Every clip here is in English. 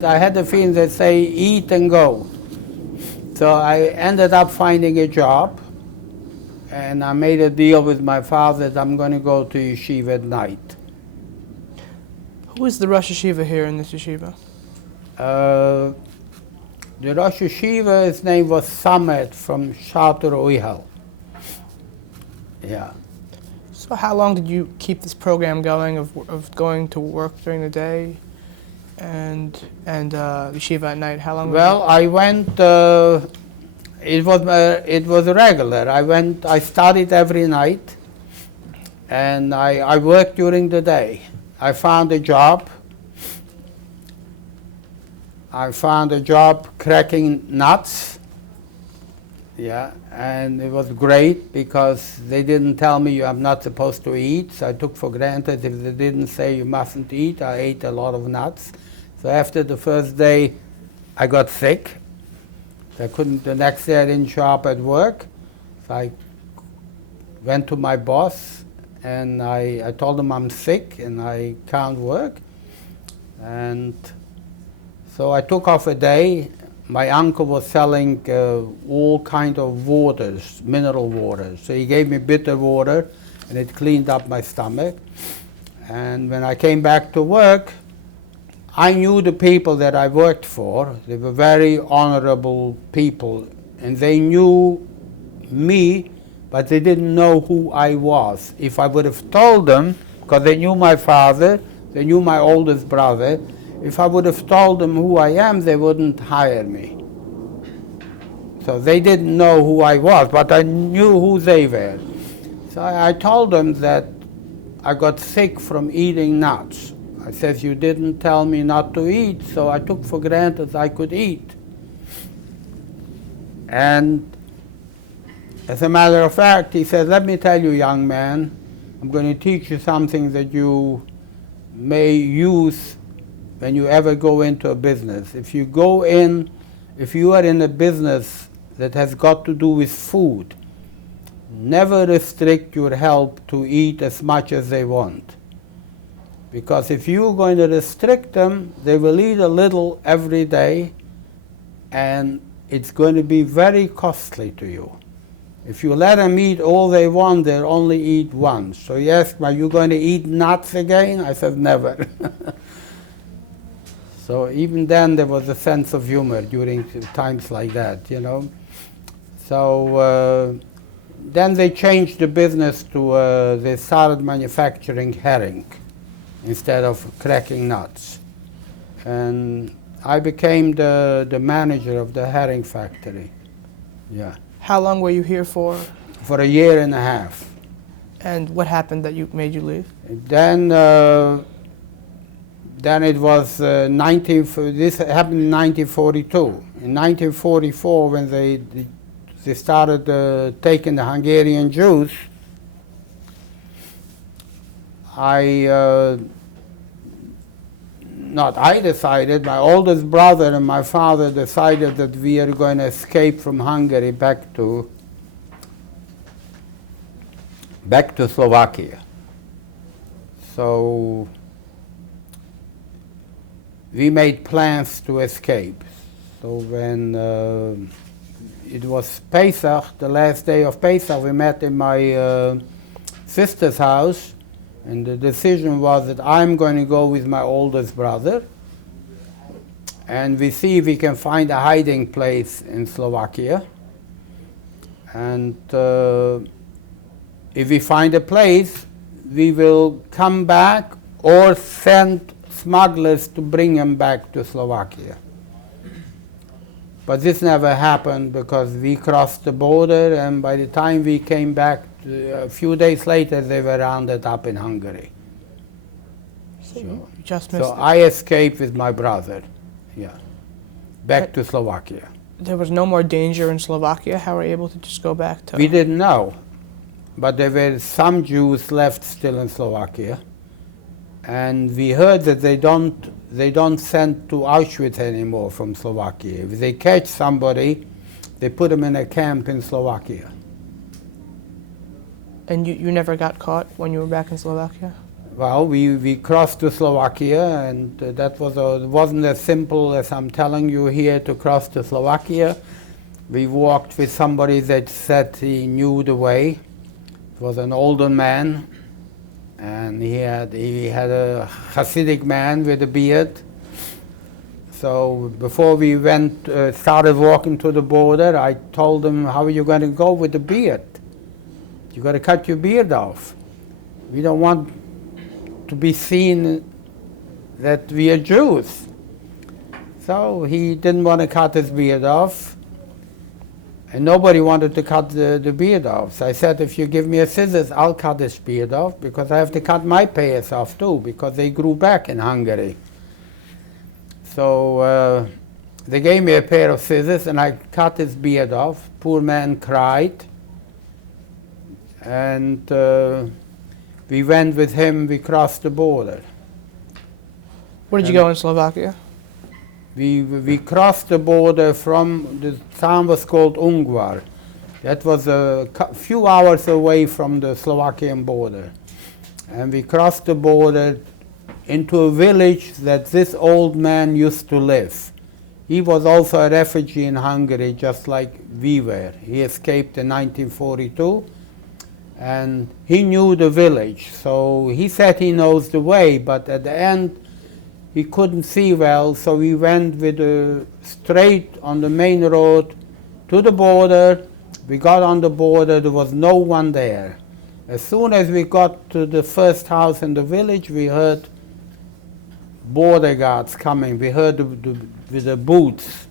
I had the feeling they say eat and go. So I ended up finding a job, and I made a deal with my father that I'm going to go to yeshiva at night. Who is the Rosh Yeshiva here in this yeshiva? The Rosh Yeshiva, his name was Samet from Shator Oihel. Yeah. So how long did you keep this program going of going to work during the day and yeshiva at night? How long? Well, I went. It was regular. I studied every night, and I worked during the day. I found a job. I found a job cracking nuts. Yeah, and it was great because they didn't tell me I'm not supposed to eat, so I took for granted if they didn't say you mustn't eat. I ate a lot of nuts. So after the first day, I got sick. I couldn't, the next day I didn't show up at work. So I went to my boss and I told him I'm sick and I can't work. And so I took off a day. My uncle was selling all kind of waters, mineral waters. So he gave me bitter water and it cleaned up my stomach. And when I came back to work, I knew the people that I worked for. They were very honorable people, and they knew me, but they didn't know who I was. If I would have told them, because they knew my father, they knew my oldest brother, if I would have told them who I am, they wouldn't hire me. So they didn't know who I was, but I knew who they were. So I told them that I got sick from eating nuts. I said, you didn't tell me not to eat, so I took for granted I could eat. And as a matter of fact, he said, let me tell you, young man, I'm going to teach you something that you may use when you ever go into a business. If you are in a business that has got to do with food, never restrict your help to eat as much as they want. Because if you're going to restrict them, they will eat a little every day, and it's going to be very costly to you. If you let them eat all they want, they'll only eat once. So he asked me, are you going to eat nuts again? I said, never. So even then there was a sense of humor during times like that, you know. So then they changed the business to, they started manufacturing herring instead of cracking nuts. And I became the manager of the herring factory. Yeah. How long were you here for? For a year and a half. And what happened that made you leave? Then it was this happened in 1942. In 1944, when they started taking the Hungarian Jews, I decided, my oldest brother and my father decided that we are going to escape from Hungary back to Slovakia. So we made plans to escape. So when it was Pesach, the last day of Pesach, we met in my sister's house. And the decision was that I'm going to go with my oldest brother, and we see if we can find a hiding place in Slovakia. And if we find a place, we will come back or send smugglers to bring him back to Slovakia. But this never happened because we crossed the border, and by the time we came back, a few days later, they were rounded up in Hungary. So you just missed So it. I escaped with my brother, yeah, back to Slovakia. There was no more danger in Slovakia. How were you able to just go back to? We didn't know, but there were some Jews left still in Slovakia, and we heard that they don't send to Auschwitz anymore from Slovakia. If they catch somebody, they put them in a camp in Slovakia. And you never got caught when you were back in Slovakia? Well, we crossed to Slovakia, and that wasn't as simple as I'm telling you here to cross to Slovakia. We walked with somebody that said he knew the way. It was an older man, and he had a Hasidic man with a beard. So before we started walking to the border, I told him, "How are you going to go with the beard? You got to cut your beard off. We don't want to be seen that we are Jews." So he didn't want to cut his beard off, and nobody wanted to cut the beard off. So I said, "If you give me a scissors, I'll cut his beard off, because I have to cut my payers off too, because they grew back in Hungary." So they gave me a pair of scissors, and I cut his beard off. Poor man cried. And we went with him, we crossed the border. Where did you go in Slovakia? We crossed the border from, the town was called Ungvar. That was a few hours away from the Slovakian border. And we crossed the border into a village that this old man used to live. He was also a refugee in Hungary, just like we were. He escaped in 1942, and he knew the village. So he said he knows the way, but at the end he couldn't see well, so we went with straight on the main road to the border. We got on the border, there was no one there. As soon as we got to the first house in the village, we heard border guards coming. We heard with the boots.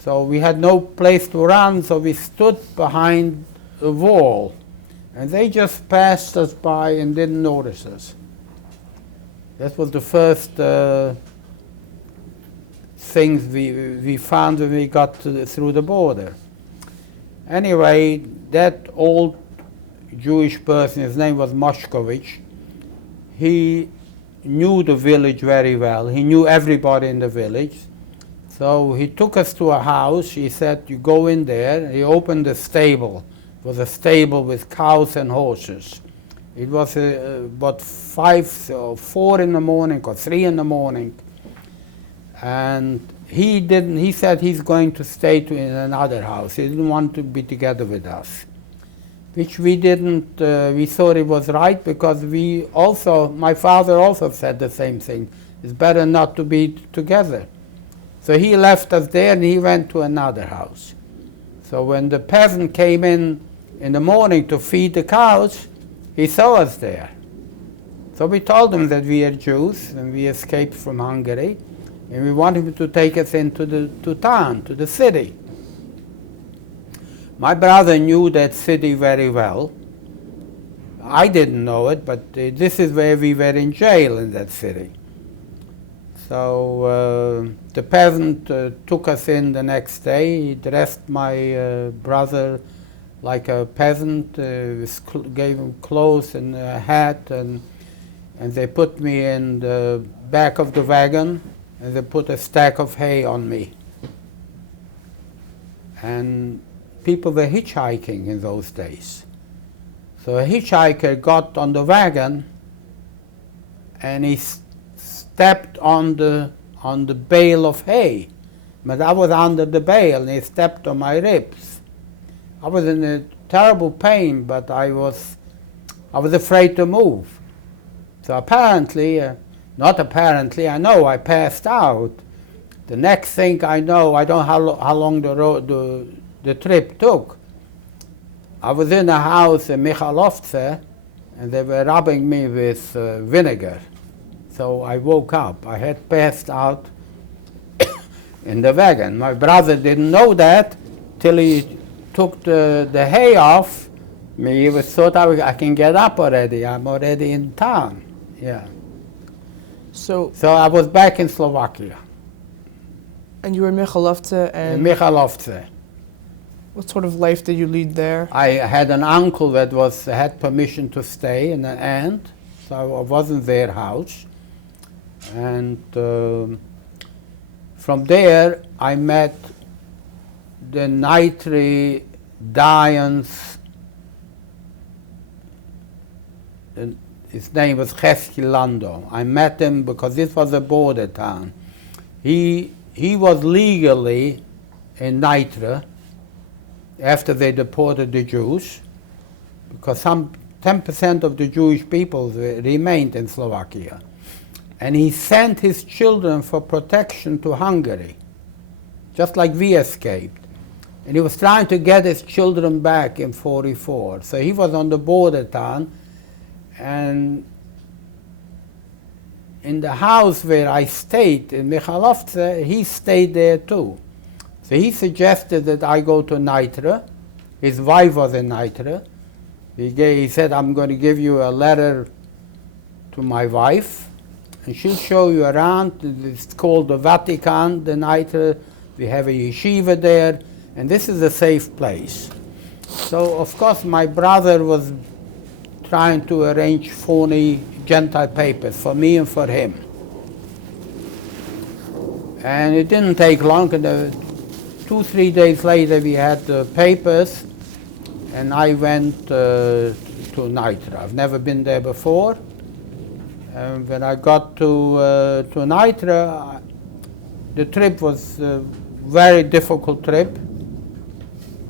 So we had no place to run, so we stood behind a wall. And they just passed us by and didn't notice us. That was the first things we found when we got through the border. Anyway, that old Jewish person, his name was Moshkovich, he knew the village very well. He knew everybody in the village. So he took us to a house. He said, "You go in there." He opened a stable. It was a stable with cows and horses. It was about 5 or 4 in the morning or 3 in the morning. And he said he's going to stay in another house. He didn't want to be together with us, which we didn't, we thought it was right, because my father also said the same thing. It's better not to be together. So he left us there and he went to another house. So when the peasant came in the morning to feed the cows, he saw us there. So we told him that we are Jews and we escaped from Hungary, and we wanted him to take us into to town, to the city. My brother knew that city very well. I didn't know it, but this is where we were in jail, in that city. So the peasant took us in the next day. He dressed my brother like a peasant, gave him clothes and a hat, and they put me in the back of the wagon, and they put a stack of hay on me. And people were hitchhiking in those days. So a hitchhiker got on the wagon, and he stepped on the bale of hay. But I was under the bale, and he stepped on my ribs. I was in a terrible pain, but I was afraid to move. So apparently, not apparently, I know I passed out. The next thing I know, I don't know how long the trip took. I was in a house in Michalovce, and they were rubbing me with vinegar. So I woke up. I had passed out in the wagon. My brother didn't know that till he took the hay off me. He thought I can get up already. I'm already in town. Yeah. So I was back in Slovakia. And you were in Michalovce, and In Michalovce. what sort of life did you lead there? I had an uncle that had permission to stay, and an aunt, so I was in their house. And from there, I met the Nitri Dians, His name was Chesky Lando. I met him because this was a border town. He was legally in Nitra after they deported the Jews, because some 10% of the Jewish people remained in Slovakia. And he sent his children for protection to Hungary, just like we escaped. And he was trying to get his children back in 44. So he was on the border town, and in the house where I stayed in Michalovce, he stayed there too. So he suggested that I go to Nitra. His wife was in Nitra. He said, I'm going to give you a letter to my wife, and she'll show you around. It's called the Vatican, the Nitra. We have a yeshiva there, and this is a safe place. So, of course, my brother was trying to arrange phony Gentile papers for me and for him. And it didn't take long, and 2-3 days later we had the papers, and I went to Nitra. I've never been there before. And when I got to Nitra, the trip was a very difficult trip.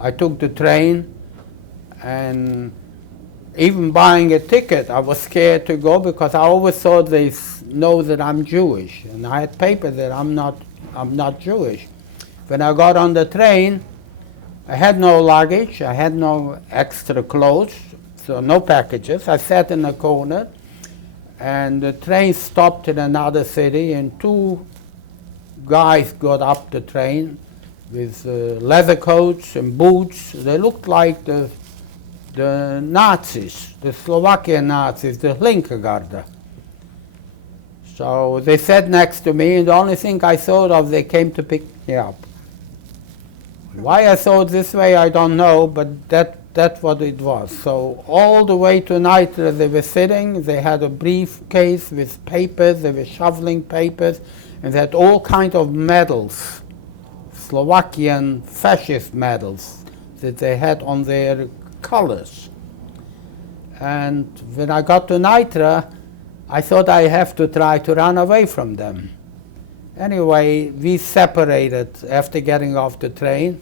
I took the train, and even buying a ticket, I was scared to go because I always thought they know that I'm Jewish, and I had paper that I'm not Jewish. When I got on the train, I had no luggage, I had no extra clothes, so no packages. I sat in a corner, and the train stopped in another city, and 2 guys got up the train with leather coats and boots. They looked like the Nazis, the Slovakian Nazis, the Linke. So they sat next to me, and the only thing I thought of, they came to pick me up. Why I thought this way, I don't know, but that's what it was. So all the way to Nitra, they were sitting, they had a briefcase with papers, they were shoveling papers, and they had all kinds of medals, Slovakian fascist medals that they had on their colors. And when I got to Nitra, I thought I have to try to run away from them. Anyway, we separated after getting off the train.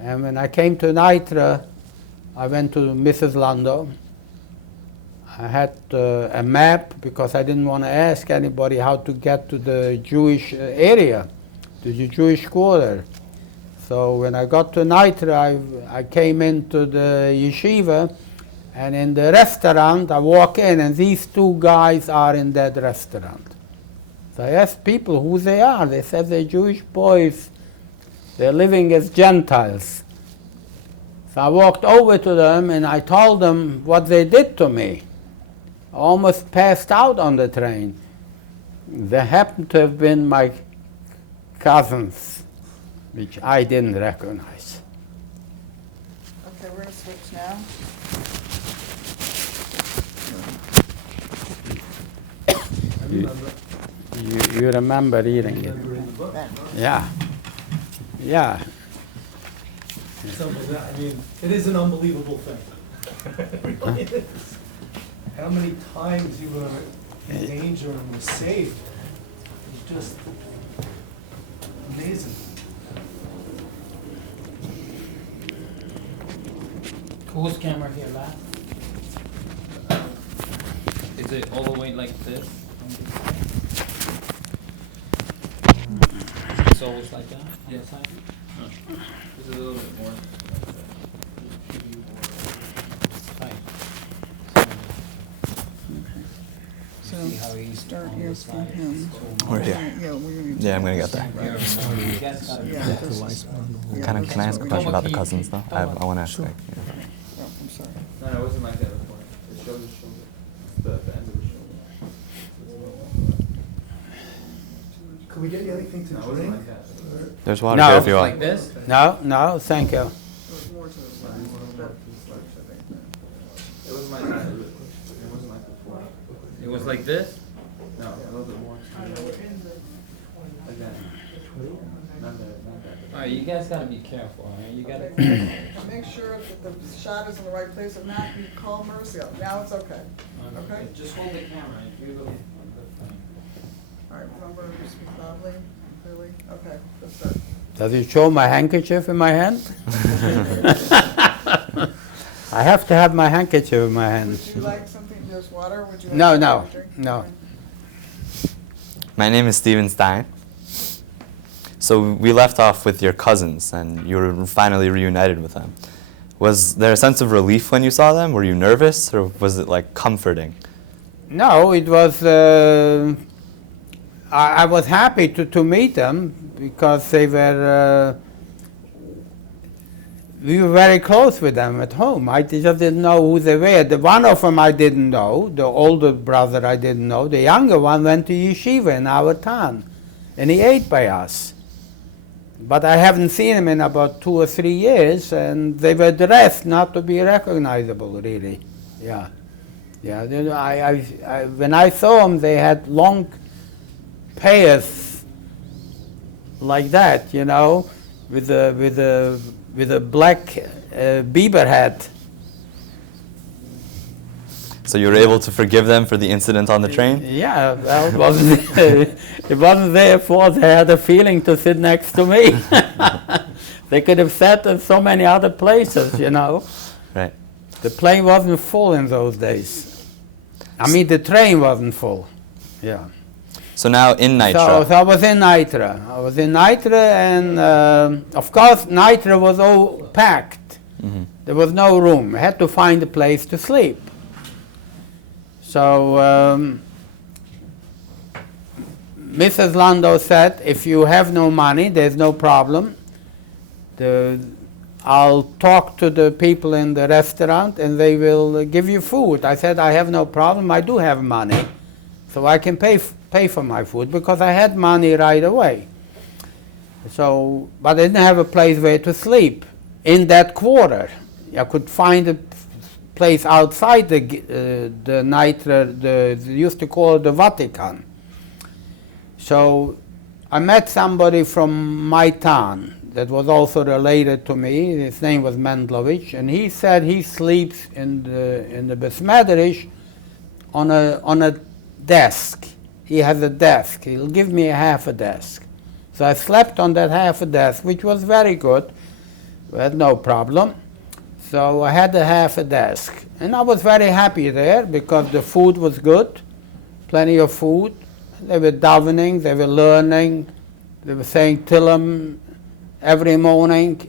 And when I came to Nitra, I went to Mrs. Lando. I had a map because I didn't want to ask anybody how to get to the Jewish area, to the Jewish quarter. So when I got to Nitra, I came into the yeshiva, and in the restaurant, I walk in, and these 2 guys are in that restaurant. So I asked people who they are. They said they're Jewish boys. They're living as Gentiles. So I walked over to them, and I told them what they did to me. I almost passed out on the train. They happened to have been my cousins, which I didn't recognize. Okay, we're going to switch now. You remember reading it? Yeah. Yeah. So, I mean, it is an unbelievable thing. It really is. How many times you were in danger and were saved? It's just amazing. Whose camera here last? Is it all the way like this? It's always like that on the side? This is a little bit more. Fine. So See how he's start on here this for side? him. We're here. Yeah, we're going to. Yeah, I'm gonna get there. Yeah, this is- yeah, Can I this can I is ask a what we question do. about the cousins though? I want to ask. Like, Oh, I'm sorry. No, it wasn't like that before. It shows the shoulder. The end of the shoulder. Could we get you anything to No, it wasn't drink? like that. there's water No. here if you Like want. this? No, thank you. It was more to the side. I think. It wasn't like that. It wasn't like before. It was like this? No, a little bit more. Like that. Not that. Alright, you guys gotta be careful, alright? You gotta. Okay, make sure that the shot is in the right place. If not, you call Mercy. Now it's okay. Okay? Just hold the camera, if you go. All right, remember to speak loudly, clearly. Okay, let's start. Does it show my handkerchief in my hand? I have to have my handkerchief in my hand. Would you like something, just water? Would you like No, something no, to drink? no. Okay. My name is Steven Stein. So we left off with your cousins, and you were finally reunited with them. Was there a sense of relief when you saw them? Were you nervous, or was it like comforting? No, it was. I was happy to meet them because they were. We were very close with them at home. I just didn't know who they were. The one of them I didn't know. The older brother I didn't know. The younger one went to yeshiva in our town, and he ate by us. But I haven't seen him in about 2 or 3 years, and they were dressed not to be recognizable, really. Yeah. Yeah, when I saw them, they had long pairs like that, you know, with a black beaver hat. So you were able to forgive them for the incident on the train? Yeah, well, it wasn't, it wasn't their fault. They had a feeling to sit next to me. They could have sat in so many other places, you know. Right. The plane wasn't full in those days. I mean, the train wasn't full. Yeah. So now in Nitra. So I was in Nitra. I was in Nitra, and of course, Nitra was all packed. Mhm. There was no room. I had to find a place to sleep. So Mrs. Lando said, if you have no money, there's no problem. I'll talk to the people in the restaurant and they will give you food. I said, I have no problem. I do have money, so I can pay for my food because I had money right away. So, but I didn't have a place where to sleep in that quarter. I could find a place outside the Nitra, they used to call it the Vatican. So I met somebody from my town that was also related to me. His name was Mendlovich, and he said he sleeps in the Besmedrish on a desk. He has a desk. He'll give me a half a desk. So I slept on that half a desk, which was very good. We had no problem. So I had a half a desk. And I was very happy there because the food was good, plenty of food. They were davening, they were learning, they were saying Tillim every morning.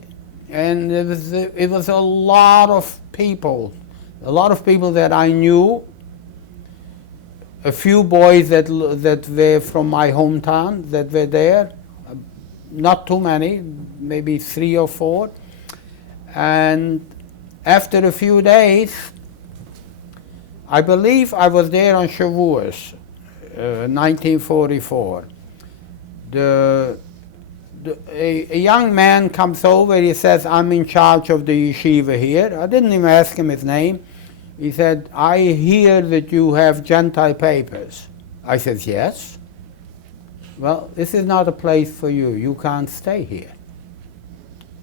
And it was a lot of people that I knew. A few boys that were from my hometown that were there. Not too many, maybe 3 or 4. And after a few days, I believe I was there on Shavuos, 1944. A young man comes over, he says, I'm in charge of the yeshiva here. I didn't even ask him his name. He said, I hear that you have Gentile papers. I said, yes. Well, this is not a place for you. You can't stay here.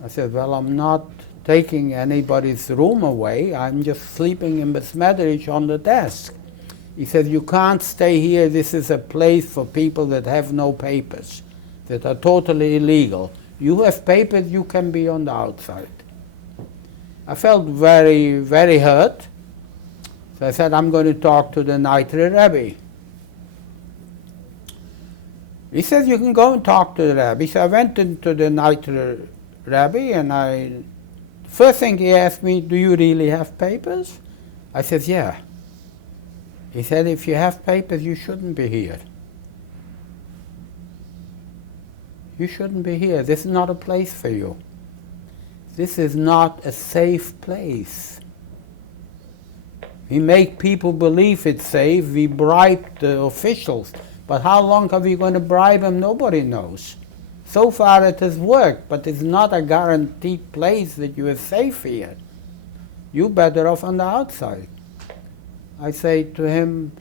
I said, well, I'm not taking anybody's room away. I'm just sleeping in Besmedrish on the desk. He said, you can't stay here. This is a place for people that have no papers, that are totally illegal. You have papers, you can be on the outside. I felt very, very hurt. So I said, I'm going to talk to the Nitra Rebbe. He said, you can go and talk to the Rebbe. So I went into the Nitra Rebbe, and first thing he asked me, do you really have papers? I said, yeah. He said, if you have papers, you shouldn't be here. You shouldn't be here. This is not a place for you. This is not a safe place. We make people believe it's safe. We bribe the officials. But how long are we going to bribe them? Nobody knows. So far it has worked, but it's not a guaranteed place that you are safe here. You're better off on the outside. I say to him,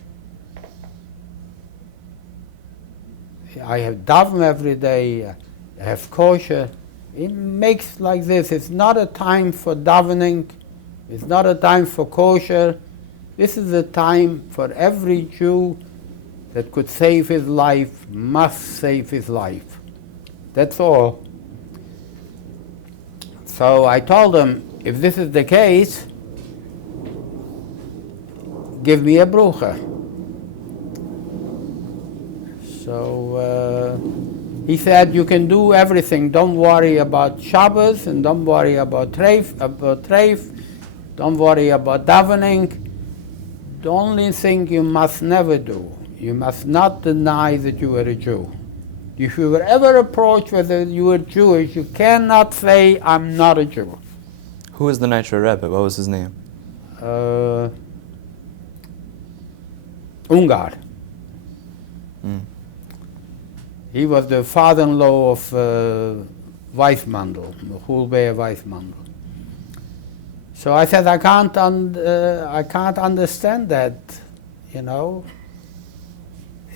I have daven every day. have kosher. It makes like this. It's not a time for davening. It's not a time for kosher. This is a time for every Jew that could save his life, must save his life. That's all. So I told him, if this is the case, give me a brucha. So he said, you can do everything. Don't worry about Shabbos and don't worry about treif, don't worry about davening. The only thing you must never do, you must not deny that you are a Jew. If you were ever approached whether you are Jewish, you cannot say, I'm not a Jew. Who was the Nitro Rebbe? What was his name? Ungar. Mm. He was the father-in-law of Weissmandl, Hulbeer Weissmandl. So I said, I can't understand that, you know.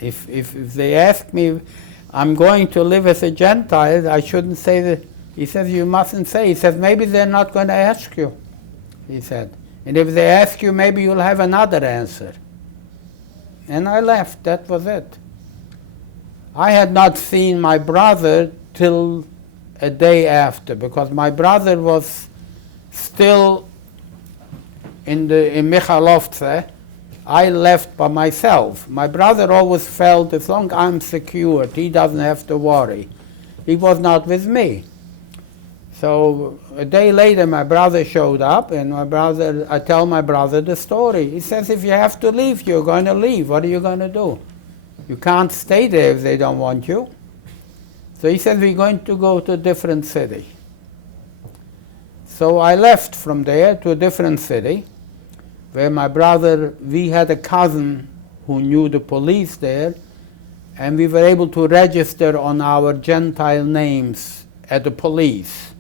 If they ask me, I'm going to live as a Gentile, I shouldn't say that. He says, you mustn't say. He says, maybe they're not going to ask you, he said. And if they ask you, maybe you'll have another answer. And I left, that was it. I had not seen my brother till a day after, because my brother was still in Michalovce. I left by myself. My brother always felt, as long as I'm secured, he doesn't have to worry. He was not with me. So a day later, my brother showed up, and I tell my brother the story. He says, if you have to leave, you're going to leave. What are you going to do? You can't stay there if they don't want you. So he says, we're going to go to a different city. So I left from there to a different city, where my brother, we had a cousin who knew the police there, and we were able to register on our Gentile names at the police.